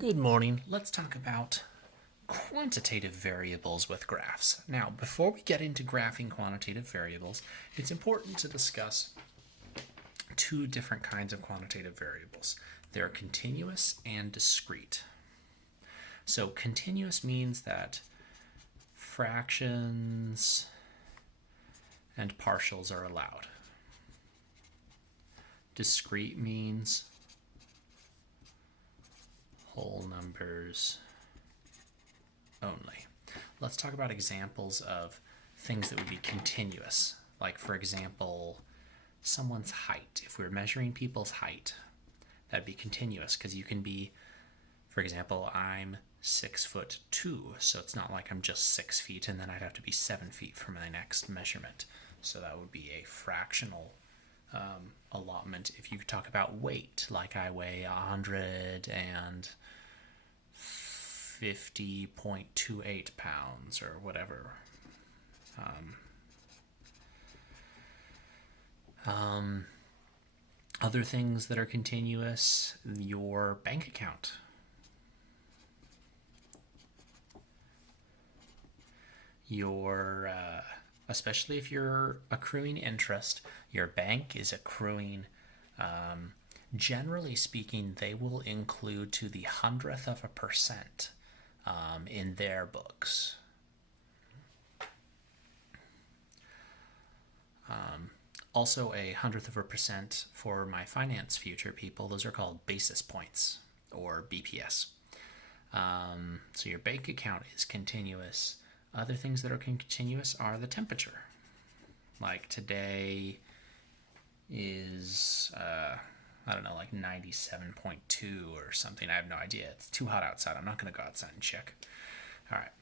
Good morning. Let's talk about quantitative variables with graphs. Now, before we get into graphing quantitative variables, it's important to discuss two different kinds of quantitative variables. They're continuous and discrete. So, continuous means that fractions and partials are allowed. Discrete means whole numbers only. Let's talk about examples of things that would be continuous. Like, for example, someone's height. If we're measuring people's height, that'd be continuous because you can be, for example, I'm 6'2", so it's not like I'm just 6 feet and then I'd have to be 7 feet for my next measurement. So that would be a fractional allotment. If you talk about weight, like I weigh 150.28 pounds or whatever. Other things that are continuous, your bank account. Especially if you're accruing interest, your bank is accruing, generally speaking, they will include to the 100th of a percent in their books. Also, a 100th of a percent for my finance future people, those are called basis points or BPS. So your bank account is continuous. Other things that are continuous are the temperature. Like today is, I don't know, like 97.2 or something. I have no idea. It's too hot outside. I'm not going to go outside and check. All right.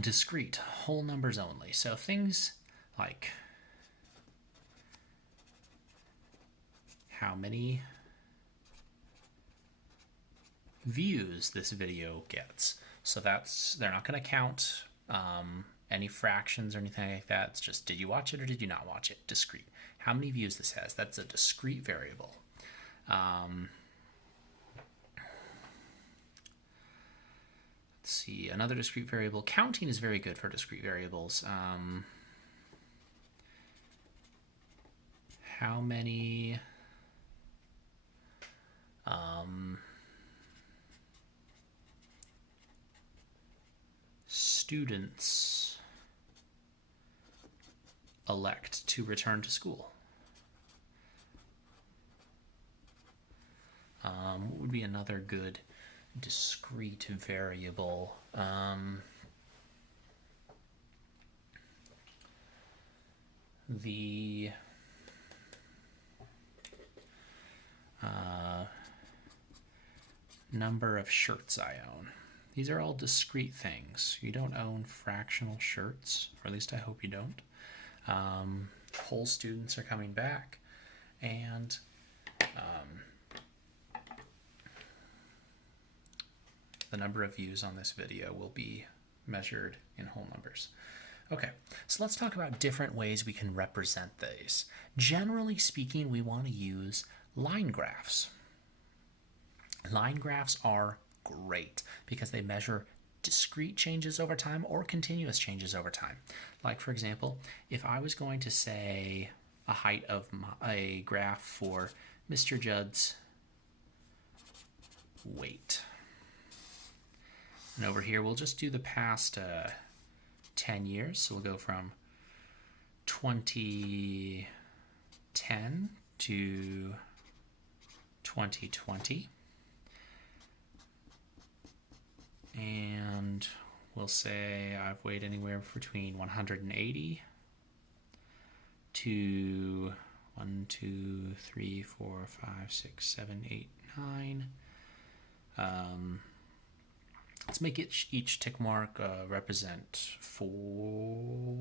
Discrete, whole numbers only. So things like how many views this video gets. So they're not going to count any fractions or anything like that. It's just, did you watch it or did you not watch it? Discrete. How many views this has? That's a discrete variable. Let's see, another discrete variable. Counting is very good for discrete variables. How many students elect to return to school? What would be another good discrete variable? The number of shirts I own. These are all discrete things. You don't own fractional shirts, or at least I hope you don't. Whole students are coming back, and the number of views on this video will be measured in whole numbers. Okay, so let's talk about different ways we can represent these. Generally speaking, we want to use line graphs. Line graphs are great because they measure discrete changes over time or continuous changes over time. Like, for example, if I was going to say a height of a graph for Mr. Judd's weight. And over here, we'll just do the past 10 years. So we'll go from 2010 to 2020. And we'll say I've weighed anywhere between 180 to 1, 2, 3, 4, 5, 6, 7, 8, 9. Let's make each tick mark represent 4.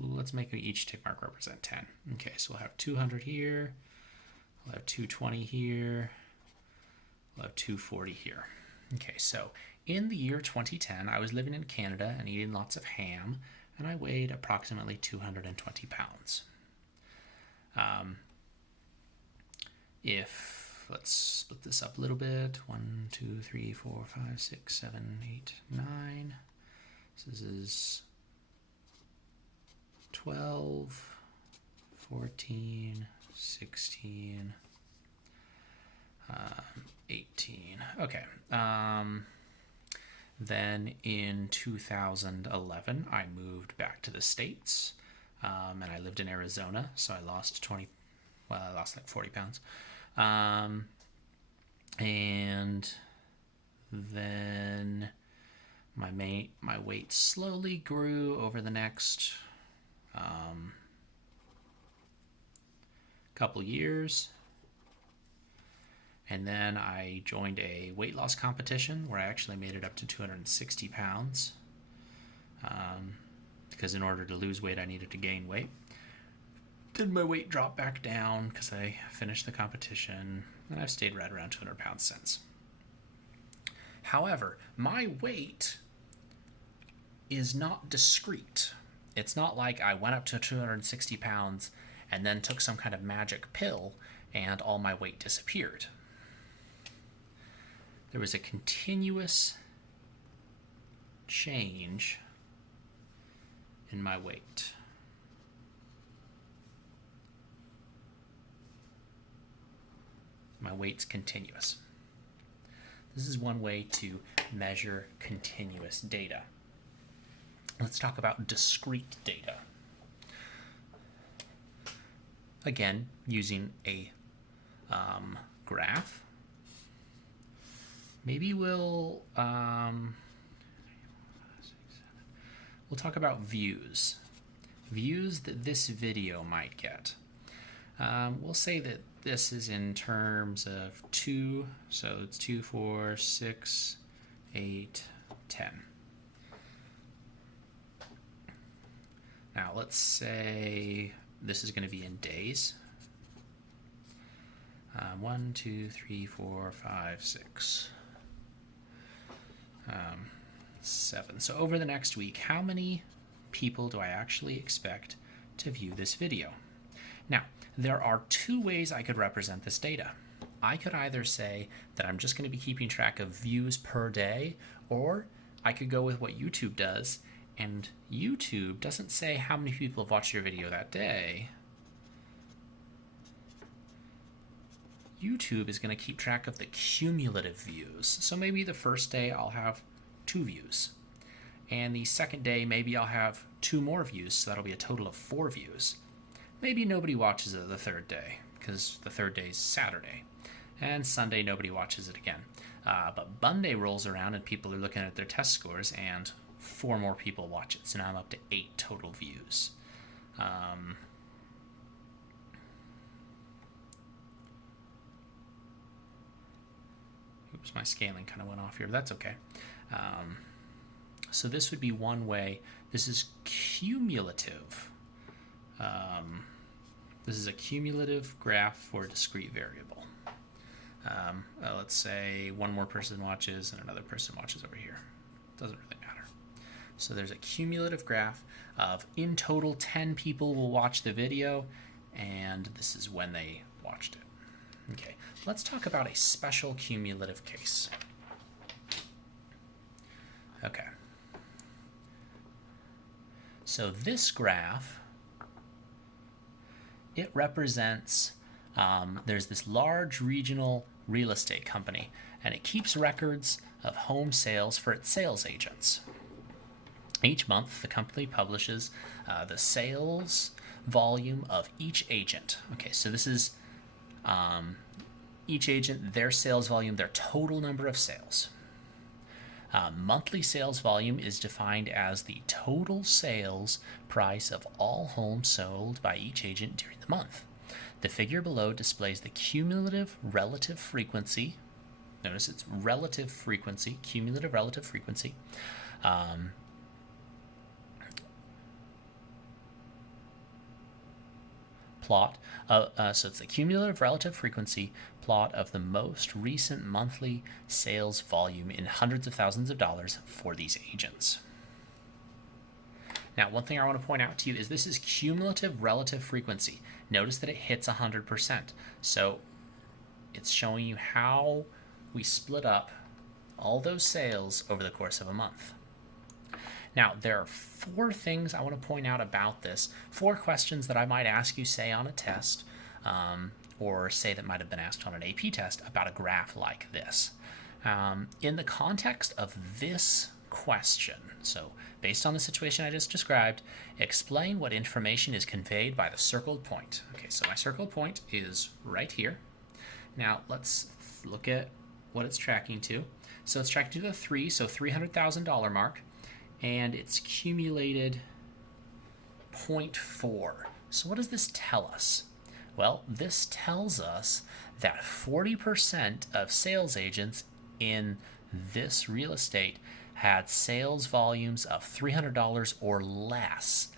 Let's make each tick mark represent 10. Okay, so we'll have 200 here. We'll have 220 here. We'll have 240 here. Okay, so in the year 2010, I was living in Canada and eating lots of ham, and I weighed approximately 220 pounds. If let's split this up a little bit. 1, 2, 3, 4, 5, 6, 7, 8, 9. So this is 12, 14, 16, 18. Okay. Then in 2011, I moved back to the States, and I lived in Arizona, so I lost I lost like 40 pounds. And then my weight slowly grew over the next couple years. And then I joined a weight loss competition where I actually made it up to 260 pounds. Because in order to lose weight, I needed to gain weight. Then my weight dropped back down because I finished the competition, and I've stayed right around 200 pounds since. However, my weight is not discrete. It's not like I went up to 260 pounds and then took some kind of magic pill and all my weight disappeared. There was a continuous change in my weight. My weight's continuous. This is one way to measure continuous data. Let's talk about discrete data. Again, using a graph. Maybe we'll talk about views. Views that this video might get. We'll say that this is in terms of 2, so it's 2, 4, 6, 8, 10. Now let's say this is going to be in days. 1, 2, 3, 4, 5, 6, 7. So over the next week, how many people do I actually expect to view this video? Now, there are two ways I could represent this data. I could either say that I'm just going to be keeping track of views per day, or I could go with what YouTube does, and YouTube doesn't say how many people have watched your video that day. YouTube is going to keep track of the cumulative views. So maybe the first day I'll have 2 views. And the second day, maybe I'll have 2 more views, so that'll be a total of 4 views. Maybe nobody watches it the third day, because the third day is Saturday. And Sunday, nobody watches it again. But Monday rolls around and people are looking at their test scores, and 4 more people watch it. So now I'm up to 8 total views. Oops, my scaling kind of went off here, but that's okay. So this would be one way. This is cumulative. This is a cumulative graph for a discrete variable. Let's say one more person watches and another person watches over here. Doesn't really matter. So there's a cumulative graph of, in total, 10 people will watch the video, and this is when they watched it. Okay, let's talk about a special cumulative case. Okay. So this graph, it represents, there's this large regional real estate company, and it keeps records of home sales for its sales agents. Each month, the company publishes the sales volume of each agent. Okay, so this is each agent, their sales volume, their total number of sales. Monthly sales volume is defined as the total sales price of all homes sold by each agent during the month. The figure below displays the cumulative relative frequency. Notice it's relative frequency, cumulative relative frequency. Plot. So it's the cumulative relative frequency plot of the most recent monthly sales volume in hundreds of thousands of dollars for these agents. Now, one thing I want to point out to you is this is cumulative relative frequency. Notice that it hits 100%. So It's showing you how we split up all those sales over the course of a month. Now, there are 4 things I want to point out about this, 4 questions that I might ask you, say, on a test, or say that might have been asked on an AP test about a graph like this. In the context of this question, so based on the situation I just described, explain what information is conveyed by the circled point. Okay, so my circled point is right here. Now, let's look at what it's tracking to. So it's tracking to the 3, so $300,000 mark, and it's accumulated 0.4. So what does this tell us? Well, this tells us that 40% of sales agents in this real estate had sales volumes of $300 or less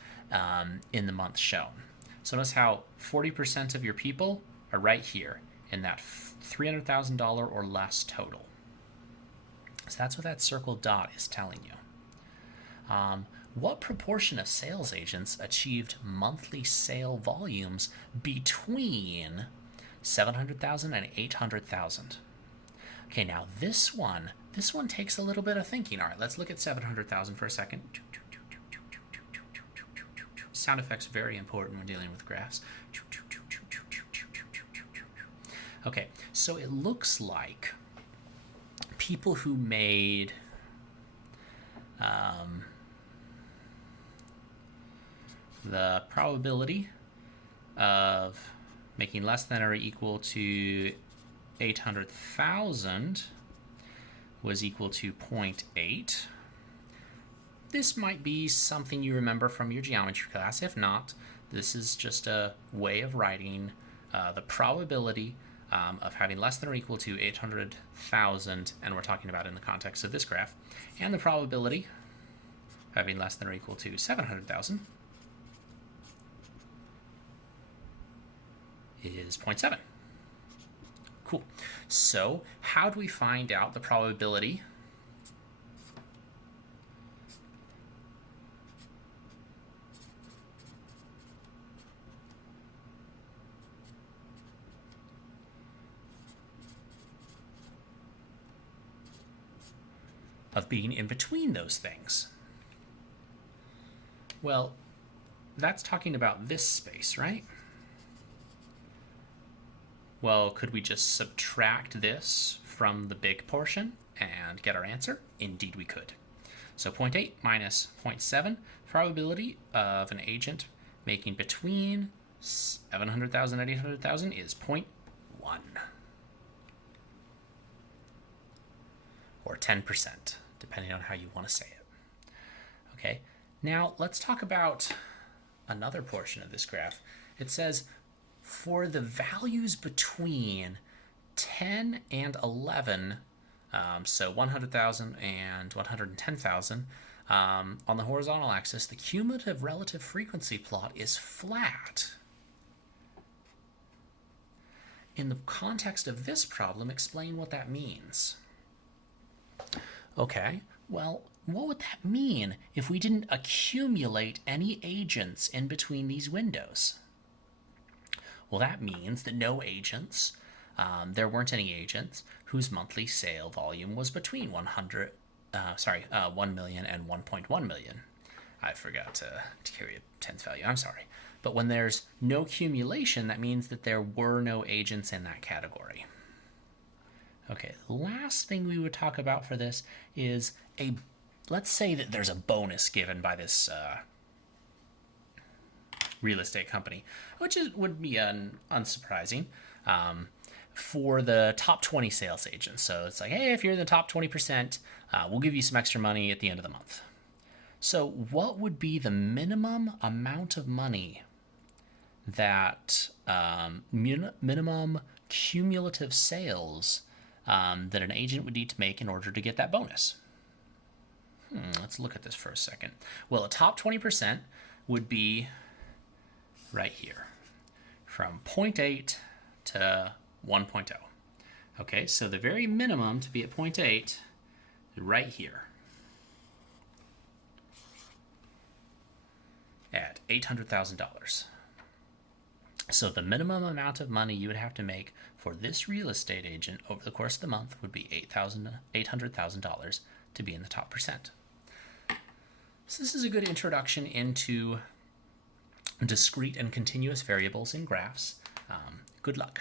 in the month shown. So notice how 40% of your people are right here in that $300,000 or less total. So that's what that circled dot is telling you. What proportion of sales agents achieved monthly sale volumes between 700,000 and 800,000? Okay, now this one takes a little bit of thinking. All right, let's look at 700,000 for a second. Sound effects very important when dealing with graphs. Okay, so it looks like people who made the probability of making less than or equal to 800,000 was equal to 0.8. This might be something you remember from your geometry class. If not, this is just a way of writing the probability of having less than or equal to 800,000, and we're talking about in the context of this graph, and the probability of having less than or equal to 700,000 is 0.7. Cool. So how do we find out the probability of being in between those things? Well, that's talking about this space, right? Well, could we just subtract this from the big portion and get our answer? Indeed we could. So 0.8 minus 0.7, probability of an agent making between 700,000 and 800,000 is 0.1. Or 10%, depending on how you want to say it. Okay, now let's talk about another portion of this graph. It says, for the values between 10 and 11, so 100,000 and 110,000, on the horizontal axis, the cumulative relative frequency plot is flat. In the context of this problem, explain what that means. Okay, well, what would that mean if we didn't accumulate any agents in between these windows? Well, that means that no agents, there weren't any agents whose monthly sale volume was between 1 million and 1.1 million. I forgot to carry a tens value, I'm sorry. But when there's no accumulation, that means that there were no agents in that category. Okay, the last thing we would talk about for this is let's say that there's a bonus given by this real estate company, which would be unsurprising for the top 20 sales agents. So it's like, hey, if you're in the top 20%, we'll give you some extra money at the end of the month. So what would be the minimum amount of money that minimum cumulative sales that an agent would need to make in order to get that bonus? Let's look at this for a second. Well, a top 20% would be right here, from 0.8 to 1.0. Okay, so the very minimum to be at 0.8 is right here at $800,000. So the minimum amount of money you would have to make for this real estate agent over the course of the month would be $800,000 to be in the top percent. So this is a good introduction into discrete and continuous variables in graphs. Good luck.